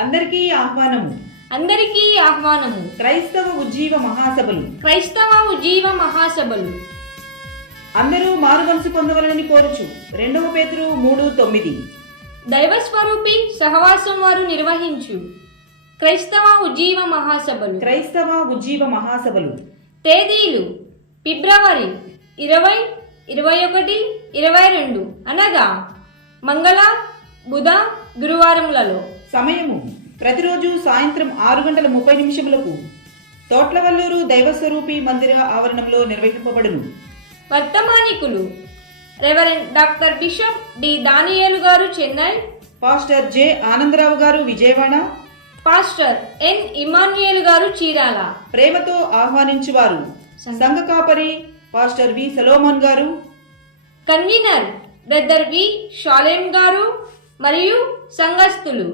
అందరికీ ఆహ్వానము. అందరికీ ఆహ్వానము. క్రైస్తవ ఉజ్జీవ మహాసభలు. క్రైస్తవ ఉజ్జీవ మహాసభలు. అందరూ మారుమనసు పొందవలనని కోరుచు. 2 పేతురు 3:9. దైవస్వరూపి సహవాసం వారు నిర్వహించు క్రైస్తవ ఉజ్జీవ మహాసభలు. క్రైస్తవ ఉజ్జీవ మహాసభలు. తేదీలు ఫిబ్రవరి 20, 21, 22 అనగా మంగళ, బుధ, గురువారములలో. సమయము ప్రతిరోజు సాయంత్రం 6:30 తోట్లవల్లూరు దైవస్వరూపి మందిర ఆవరణంలో నిర్వహింపబడును. వర్తమానికులు రెవరెండ్ డాక్టర్ బిషప్ డి దానియేలు గారు చెన్నై, పాస్టర్ జె ఆనందరావు గారు విజయవాడ, పాస్టర్ ఎన్ ఇమాన్యుయేల్ గారు చీరాల. ప్రేమతో ఆహ్వానించువారు సంఘ కాపరి పాస్టర్ వి సలోమన్ గారు, కన్వీనర్ బ్రదర్ వి షాలేం గారు మరియు సంఘస్థులు.